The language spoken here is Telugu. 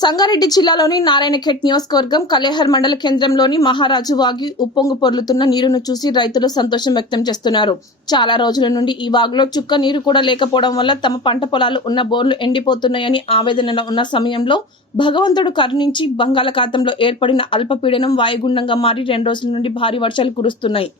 సంగారెడ్డి జిల్లాలోని నారాయణఖేట్ నియోజకవర్గం కలేహర్ మండల కేంద్రంలోని మహారాజు వాగి ఉప్పొంగు పొర్లుతున్న నీరును చూసి రైతులు సంతోషం వ్యక్తం చేస్తున్నారు. చాలా రోజుల నుండి ఈ వాగులో చుక్క నీరు కూడా లేకపోవడం వల్ల తమ పంట పొలాలు ఉన్న బోర్లు ఎండిపోతున్నాయని ఆవేదనలో ఉన్న సమయంలో భగవంతుడు కరుణించి బంగాళాఖాతంలో ఏర్పడిన అల్పపీడనం వాయుగుండంగా మారి రెండు రోజుల నుండి భారీ వర్షాలు కురుస్తున్నాయి.